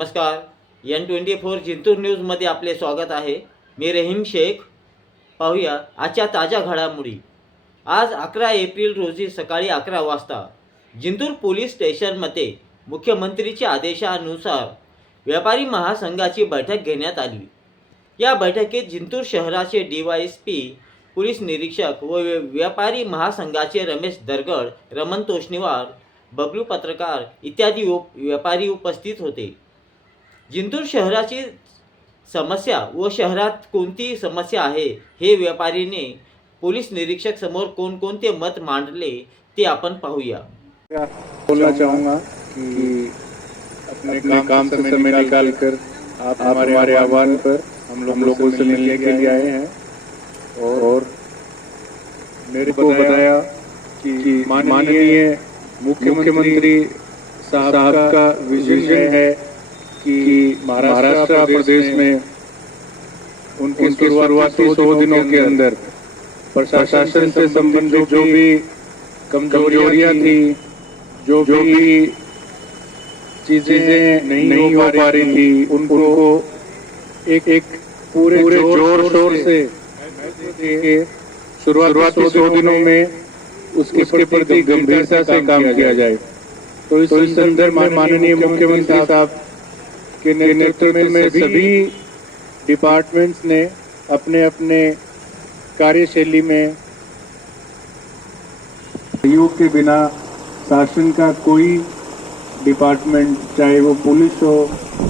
नमस्कार. N twenty four Jintur न्यूजमध्ये आपले स्वागत आहे. मी रहीम शेख. पाहूया आजच्या ताज्या घडामोडी. आज अकरा एप्रिल रोजी सकाळी अकरा वाजता जिंतूर पोलीस स्टेशनमध्ये मुख्यमंत्रीच्या आदेशानुसार व्यापारी महासंघाची बैठक घेण्यात आली. या बैठकीत जिंतूर शहराचे D Y S P police निरीक्षक व व्य- व्यापारी महासंघाचे रमेश दरगड रमण तोष्णीवार बबलू पत्रकार इत्यादी उप व्यापारी उपस्थित होते. जिंतूर शहराची समस्या व शहरात कोणती समस्या आहे हे व्यापारीने पोलीस निरीक्षक समोर कोणकोणते मत मांडले ते आपण पाहूया. बोलना चाहूँगा कि अपने काम काम से समय निकाल कर आप हमारे आह्वान पर हम लोग लोगों से मिलने के लिए आए हैं। और मेरे को बताया कि माननीय मुख्यमंत्री साहब का विजन है। कि महाराष्ट्र प्रदेश में उनकी शुरुआती सौ दिनों के अंदर। प्रशासन से संबंधित जो भी कमजोरियाँ थी जो जो भी चीज़ें नहीं हो पा रही थी उनको एक एक पूरे ज़ोर शोर से शुरुआती सौ दिनों में उसके उसके प्रति गंभीरता से काम किया जाए। तो इस संदर्भ में माननीय मुख्यमंत्री साहब के नेतृत्व में सभी डिपार्टमेंट्स ने अपने अपने कार्यशैली में सहयोग के बिना शासन का कोई डिपार्टमेंट चाहे वो पुलिस हो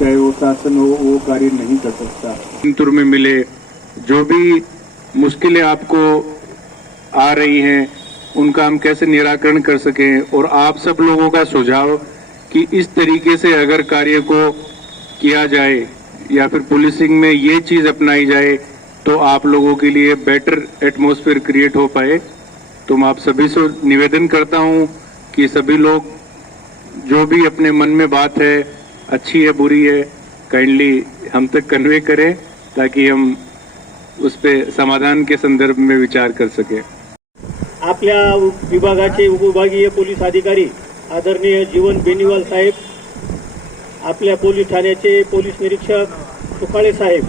चाहे वो शासन हो वो कार्य नहीं कर सकता। चिंतूर में मिले जो भी मुश्किलें आपको आ रही हैं उनका हम कैसे निराकरण कर सकें और आप सब लोगों का सुझाव कि इस तरीके से अगर कार्य को किया जाए या फिर पुलिसिंग में ये चीज़ अपनाई जाए तो आप लोगों के लिए बेटर एटमॉस्फेयर क्रिएट हो पाए। तो मैं आप सभी से निवेदन करता हूँ कि सभी लोग, जो भी अपने मन में बात है, अच्छी है, बुरी है काइंडली हम तक कन्वे करें, ताकि हम उस पे समाधान के संदर्भ में विचार कर सके। आपल्या विभागाचे उपविभागीय पोलीस अधिकारी आदरणीय जीवन बेनीवाल साहेब आपल्या पोलीस ठाण्याचे पोलीस निरीक्षक सुकाळे साहेब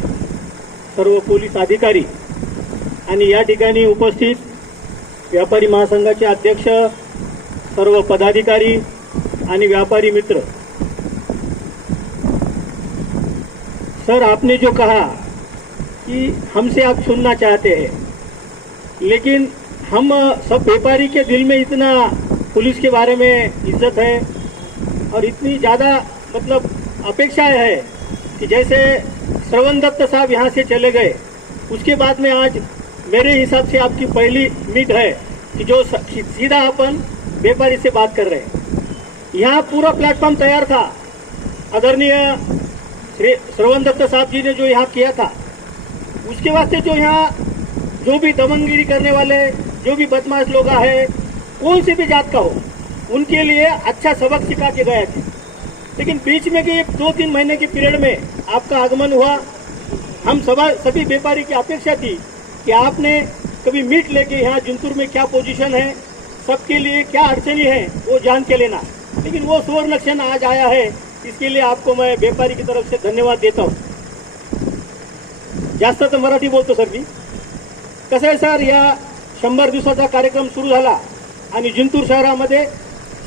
सर्व पोलीस अधिकारी आणि या ठिकाणी उपस्थित व्यापारी महासंघाचे अध्यक्ष सर्व पदाधिकारी आणि व्यापारी मित्र. सर आपने जो कहा कि हमसे आप सुनना चाहते हैं लेकिन हम सब व्यापारी के दिल में इतना पुलिस के बारे में इज्जत है और इतनी ज़्यादा मतलब अपेक्षाएँ है कि जैसे श्रवण दत्त साहब यहाँ से चले गए, उसके बाद में आज मेरे हिसाब से आपकी पहली मीट है कि जो सीधा अपन व्यापारी से बात कर रहे हैं। यहाँ पूरा प्लेटफॉर्म तैयार था। आदरणीय श्री श्रवण दत्त साहब जी ने जो यहाँ किया था, उसके वास्ते जो यहाँ जो भी दमनगिरी करने वाले, जो भी बदमाश लोग है कौन सी भी जात का हो, उनके लिए अच्छा सबक सिखा के गए थे लेकिन बीच में के दो तीन महीने के पीरियड में आपका आगमन हुआ, हम सभा, सभी व्यापारी की अपेक्षा थी कि आपने कभी मीट लेके यहाँ जिंतूर में क्या पोजीशन है, सबके लिए क्या अड़चनी है, वो जान के लेना। लेकिन वो सुवर्ण क्षण आज आया है, इसके लिए आपको मैं व्यापारी की तरफ़ से धन्यवाद देता हूँ। जास्त तर मराठी बोलतो, सर मी कसं आहे, सर, या शंभर दिवसाचा कार्यक्रम सुरू झाला आणि जिंतूर शहरामध्ये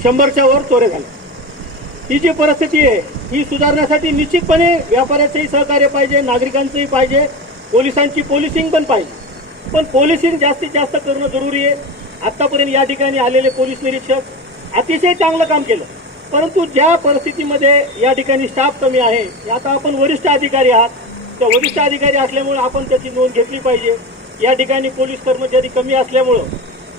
शंभरच्या वर झाल्या ही जी परिस्थिती आहे ही सुधारण्यासाठी निश्चितपणे व्यापाऱ्याचंही सहकार्य पाहिजे नागरिकांचंही पाहिजे पोलिसांची पोलिसिंग पण पाहिजे. पण पोलिसिंग जास्तीत जास्त करणं जरुरी आहे. आतापर्यंत या ठिकाणी आलेले पोलीस निरीक्षक अतिशय चांगलं काम केलं. परंतु ज्या परिस्थितीमध्ये या ठिकाणी स्टाफ कमी आहे आता आपण वरिष्ठ अधिकारी आहात. त्या वरिष्ठ अधिकारी असल्यामुळे आपण त्याची नोंद घेतली पाहिजे. या ठिकाणी पोलीस कर्मचारी कमी असल्यामुळं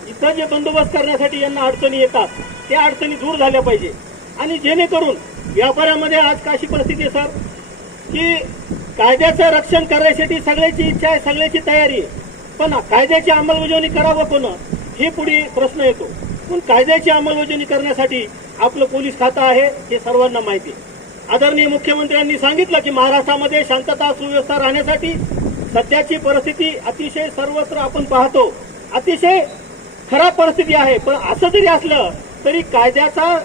इथं जे बंदोबस्त करण्यासाठी यांना अडचणी येतात त्या अडचणी दूर झाल्या पाहिजे. आणि जेणेकरून व्यापाऱ्यामध्ये आज काशी परिस्थिती आहे सर की कायद्याचं रक्षण करण्यासाठी सगळ्याची इच्छा आहे सगळ्याची तयारी आहे. पण कायद्याची अंमलबजावणी करावं कोण? हे पुढे प्रश्न येतो. पण कायद्याची अंमलबजावणी करण्यासाठी आपलं पोलीस खातं आहे हे सर्वांना माहिती आदरणीय मुख्यमंत्र्यांनी सांगितलं की महाराष्ट्रामध्ये शांतता सुव्यवस्था राहण्यासाठी सध्याची परिस्थिती अतिशय सर्वत्र आपण पाहतो. अतिशय खराब परिस्थिती आहे. पण असं जरी असलं तरी कायद्याचा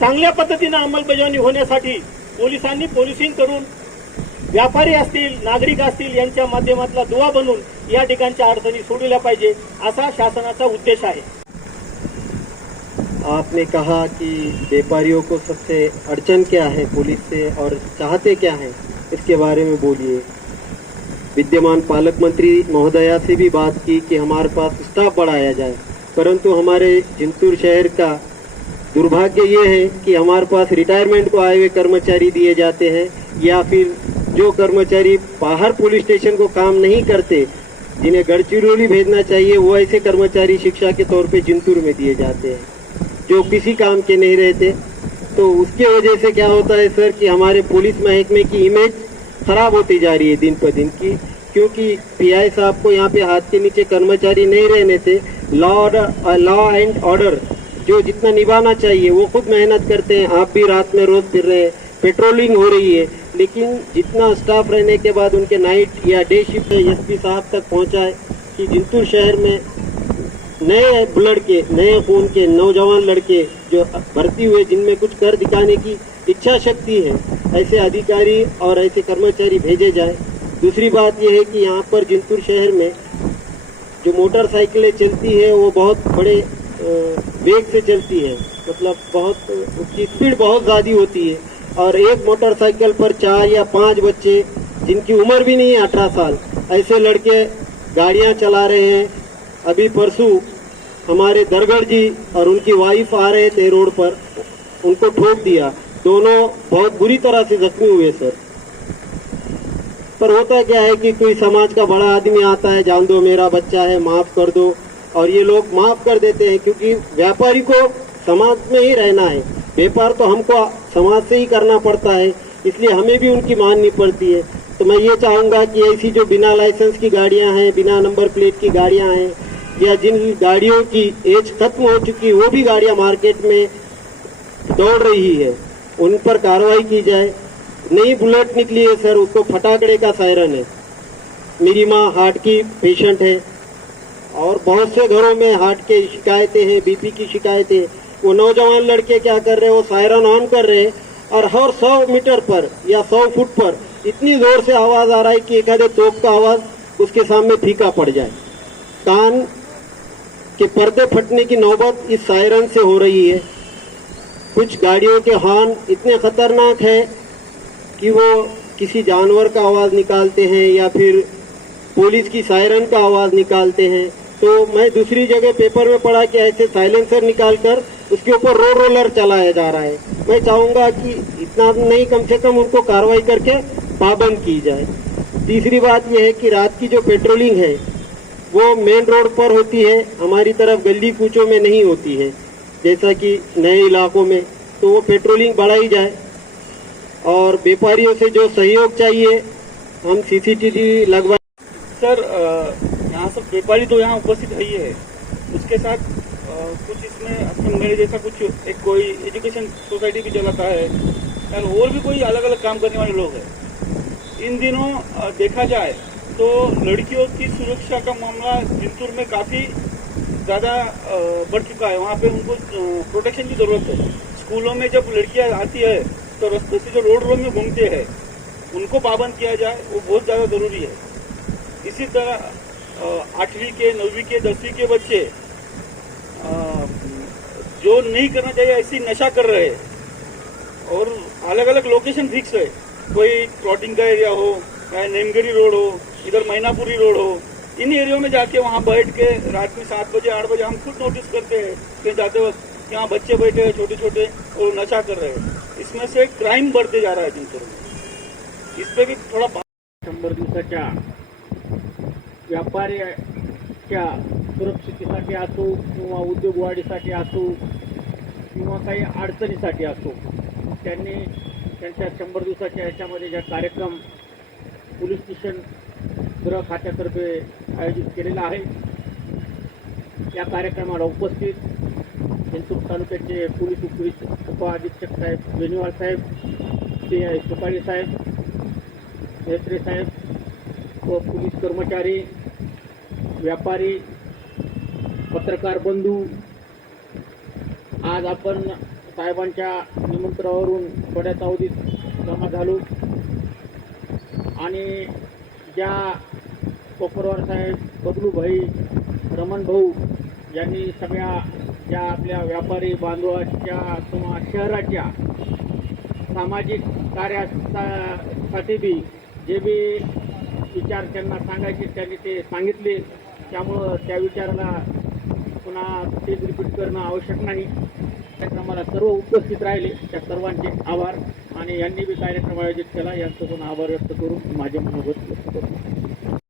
चांगल्या पद्धतीनं अंमलबजावणी होण्यासाठी पोलिसांनी पोलिसिंग करून व्यापारी असतील, नागरिक असतील यांच्या माध्यमातला दुवा बनून या ठिकाणच्या अडचणी सोडविल्या पाहिजे, असा शासनाचा उद्देश आहे. आपने कहा कि व्यापारियों को सबसे अड़चन क्या है, पुलिस से और चाहते क्या है? इसके बारे में बोलिए। विद्यमान पालक मंत्री महोदया से भी बात की कि हमारे पास स्टाफ बढ़ाया जाए, परंतु हमारे जिंतूर शहर का दुर्भाग्य ये है कि हमारे पास रिटायरमेंट को आए हुए कर्मचारी दिए जाते हैं, या फिर जो कर्मचारी बाहर पुलिस स्टेशन को काम नहीं करते, जिन्हें गढ़चिरौली भेजना चाहिए, वो ऐसे कर्मचारी शिक्षा के तौर पे जिंतूर में दिए जाते हैं, जो किसी काम के नहीं रहते। तो उसके वजह से क्या होता है सर कि हमारे पुलिस महकमे की इमेज खराब होती जा रही है दिन पर दिन की, क्योंकि पीआई साहब को यहाँ पे हाथ के नीचे कर्मचारी नहीं रहने से लॉ लॉ एंड ऑर्डर जो जितना निभाना चाहिए, वो खुद मेहनत करते हैं। आप भी रात में रोज फिर रहे हैं। पेट्रोलिंग हो रही है। लेकिन जितना स्टाफ रहने के बाद उनके नाइट या डे शिफ्ट एस पी साहब तक पहुँचाए कि जिंतूर शहर में नए ब्लड के नए खून के नौजवान लड़के जो भर्ती हुए, जिनमें कुछ कर दिखाने की इच्छा शक्ति है, ऐसे अधिकारी और ऐसे कर्मचारी भेजे जाए। दूसरी बात यह है कि यहाँ पर जिंतूर शहर में जो मोटरसाइकिलें चलती है, वो बहुत बड़े वेग से चलती है। मतलब बहुत, उसकी स्पीड बहुत ज़्यादा होती है। और एक मोटरसाइकिल पर चार या पाँच बच्चे, जिनकी उम्र भी नहीं है अठारह साल, ऐसे लड़के गाड़ियाँ चला रहे हैं। अभी परसों हमारे दरगढ़ जी और उनकी वाइफ आ रहे थे रोड पर, उनको ठोक दिया। दोनों बहुत बुरी तरह से जख्मी हुए, सर। पर होता क्या है कि कोई समाज का बड़ा आदमी आता है, जान दो मेरा बच्चा है, माफ़ कर दो। और ये लोग माफ़ कर देते हैं क्योंकि व्यापारी को समाज में ही रहना है। व्यापार तो हमको समाज से ही करना पड़ता है, इसलिए हमें भी उनकी माननी पड़ती है। तो मैं ये चाहूँगा कि ऐसी जो बिना लाइसेंस की गाड़ियाँ हैं, बिना नंबर प्लेट की गाड़ियाँ हैं, या जिन गाड़ियों की एज खत्म हो चुकी वो भी गाड़ियाँ मार्केट में दौड़ रही है, उन पर कार्रवाई की जाए। नई बुलेट निकली है, सर, उसको फटाकड़े का सायरन है। मेरी माँ हार्ट की पेशेंट है। और बहुत से घरों में हार्ट के शिकायतें हैं, बीपी की शिकायतें। वो नौजवान लड़के क्या कर रहे हैं? वो सायरन ऑन कर रहे हैं और हर सौ मीटर पर या सौ फुट पर इतनी ज़ोर से आवाज़ आ रहा है कि एक आधे तोप का आवाज़ उसके सामने फीका पड़ जाए। कान के पर्दे फटने की नौबत इस सायरन से हो रही है। कुछ गाड़ियों के हॉर्न इतने खतरनाक है कि वो किसी जानवर का आवाज़ निकालते हैं या फिर पुलिस की सायरन का आवाज़ निकालते हैं। तो मैं दूसरी जगह पेपर में पढ़ा कि ऐसे साइलेंसर निकालकर उसके ऊपर रोड रोलर चलाया जा रहा है। मैं चाहूँगा कि इतना नहीं कम से कम उनको कार्रवाई करके पाबंद की जाए। तीसरी बात यह है कि रात की जो पेट्रोलिंग है वो मेन रोड पर होती है हमारी तरफ़ गली कूचों में नहीं होती है जैसा कि नए इलाकों में। तो वो पेट्रोलिंग बढ़ाई जाए और व्यापारियों से जो सहयोग चाहिए हम सीसीटीवी लगवा सर अ, यहाँ सब व्यापारी तो यहाँ उपस्थित है ही है। उसके साथ अ, कुछ इसमें असम मेरे जैसा कुछ एक कोई एजुकेशन सोसाइटी भी चलाता है और और भी कोई अलग अलग काम करने वाले लोग हैं। इन दिनों देखा जाए तो लड़कियों की सुरक्षा का मामला जिंतूर में काफ़ी ज़्यादा बढ़ चुका है। वहाँ पे उनको प्रोटेक्शन की ज़रूरत है। स्कूलों में जब लड़कियाँ आती है तो रास्ते से जो रोड रोड में घूमते हैं उनको पाबंद किया जाए वो बहुत ज़्यादा ज़रूरी है। इसी तरह आठवीं के, नौवीं के, दसवीं के बच्चे जो नहीं करना चाहिए, ऐसी नशा कर रहे हैं। और अलग अलग लोकेशन फिक्स है। कोई प्लॉटिंग का एरिया हो, या नेमगिरी रोड हो, इधर मैनापुरी रोड हो, इन एरियो में जाके वहाँ बैठ के रात में सात बजे, आठ बजे हम खुद नोटिस करते हैं कहीं जाते वक्त कि यहाँ बच्चे बैठे हैं छोटे छोटे और नशा कर रहे हैं। इसमें से क्राइम बढ़ते जा रहा है में इस पे भी थोड़ा शंभर दिवसाच्या व्यापाऱ्याच्या सुरक्षितेसाठी असो किंवा उद्योग वाढीसाठी असो किंवा काही अडचणीसाठी असो त्यांनी त्यांच्या शंभर दिवसाच्या ह्याच्यामध्ये ज्या कार्यक्रम पोलीस स्टेशन गृह खात्यातर्फे आयोजित केलेला आहे या कार्यक्रमाला उपस्थित जिंतूर तालुक्याचे पोलीस उपरीत उपअधीक्षक साहेब बेनिवाल साहेब सी आय सुकाळे साहेब मेत्रे साहेब व पोलीस कर्मचारी व्यापारी पत्रकार बंधू आज आपण साहेबांच्या निमंत्रणावरून थोड्याच अवधीत जमा झालो. आणि ज्या कोपरवार साहेब बबलू भाई रमण भाऊ यांनी सगळ्या ज्या आपल्या व्यापारी बांधवाच्या किंवा शहराच्या सामाजिक कार्यासाठी बी जे बी विचार त्यांना सांगायचे त्यांनी ते सांगितले. त्यामुळं त्या विचाराला पुन्हा तेच रिपीट करणं आवश्यक नाही. कार्यक्रमाला सर्व उपस्थित राहिले. त्या सर्वांचे आभार. आणि यांनी बी कार्यक्रम आयोजित केला. यांचं पण आभार व्यक्त करून माझे मनोगत व्यक्त करतो